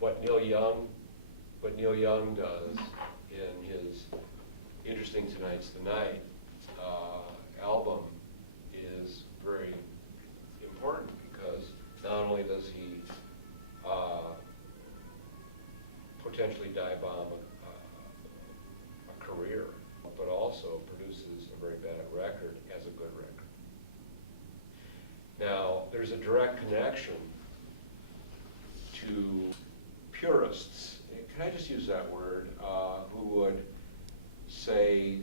what Neil Young does in his Interesting Tonight's the Night album is very important, because not only does he potentially dive bomb a career, but also produces a very bad record as a good record. Now, there's a direct connection to purists, can I just use that word, who would say,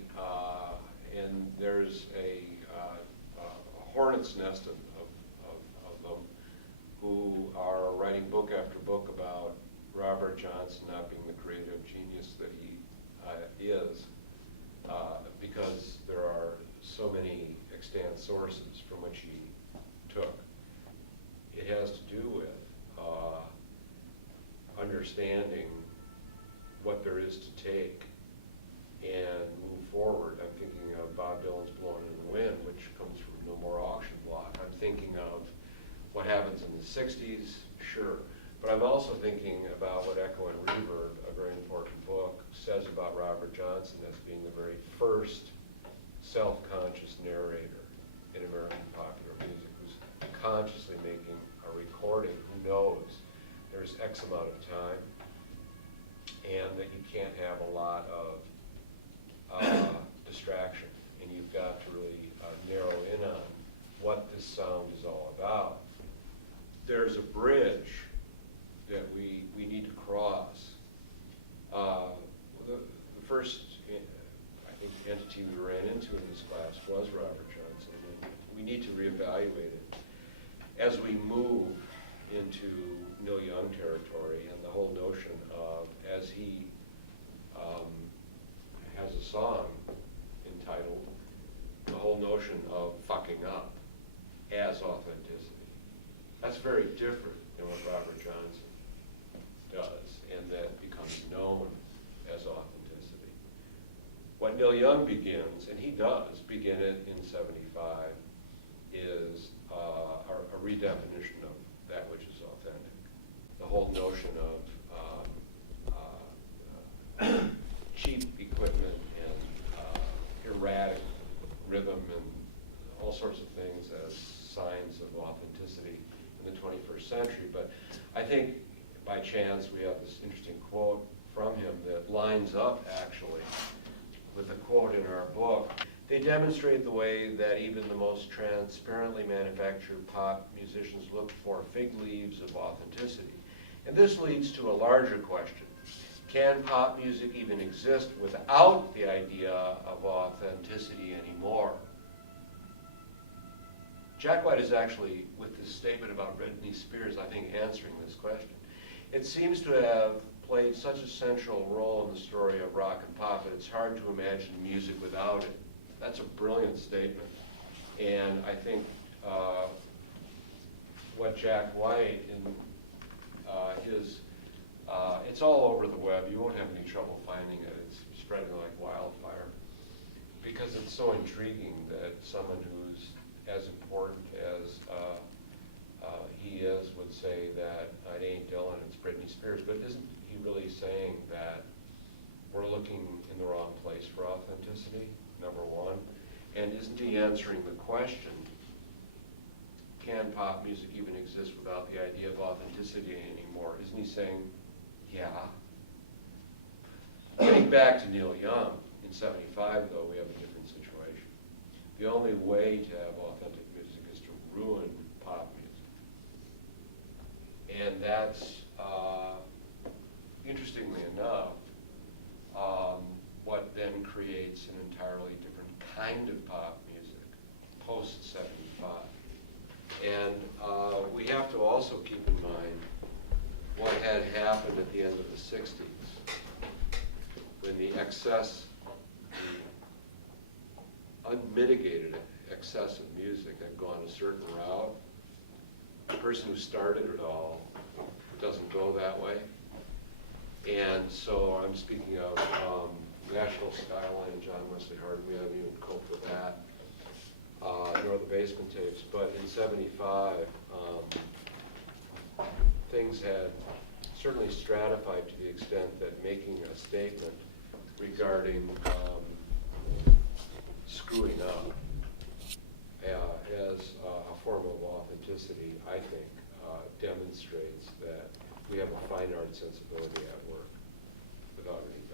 and there's a hornet's nest of them, who are writing book after book about Robert Johnson not being the creative genius that he is, because there are so many extant sources from which he took. It has to do with understanding what there is to take and move forward. I'm thinking of Bob Dylan's Blowing in the Wind, which comes from No More Auction Block. I'm thinking of what happens in the 60s, sure. But I'm also thinking about what Echo and Reverb, a very important book, says about Robert Johnson as being the very first self-conscious narrator in American popular music, who's consciously making a recording, who knows there's X amount of time, and that you can't have a lot of distraction, and you've got to really narrow in on what this sound is all about. There's a bridge that we need to cross. The first, I think, entity we ran into in this class was Robert Johnson, and we need to reevaluate it as we move into Neil Young territory, and the whole notion of, as he has a song entitled, the whole notion of fucking up as authenticity. That's very different than what Robert Johnson does, and that becomes known as authenticity. What Neil Young begins, and he does begin it in '75, is a redefinition of that which is authentic. The whole notion of cheap equipment and erratic rhythm and all sorts of things as signs of authenticity in the 21st century. But I think by chance we have this interesting quote from him that lines up actually with a quote in our book. They demonstrate the way that even the most transparently manufactured pop musicians look for fig leaves of authenticity. And this leads to a larger question. Can pop music even exist without the idea of authenticity anymore? Jack White is actually, with this statement about Britney Spears, I think, answering this question. It seems to have played such a central role in the story of rock and pop that it's hard to imagine music without it. That's a brilliant statement. And I think what Jack White, in it's all over the web. You won't have any trouble finding it. It's spreading like wildfire, because it's so intriguing that someone who's as important as he is would say that it ain't Dylan, it's Britney Spears. But isn't he really saying that we're looking in the wrong place for authenticity, number one? And isn't he answering the question, can pop music even exist without the idea of authenticity anymore? Isn't he saying, yeah? Getting back to Neil Young, in '75 though, we have a different situation. The only way to have authentic music is to ruin pop music. And that's, interestingly enough, what then creates an entirely different kind of pop music, post-'75. And we have to also keep in mind what had happened at the end of the 60s, when the excess, the unmitigated excess of music had gone a certain route. The person who started it all doesn't go that way. And so I'm speaking of National Skyline and John Wesley Hardin. We haven't even coped with that, nor the Basement Tapes. But in '75, things had certainly stratified to the extent that making a statement regarding screwing up as a form of authenticity, I think, demonstrates that we have a fine art sensibility at work without any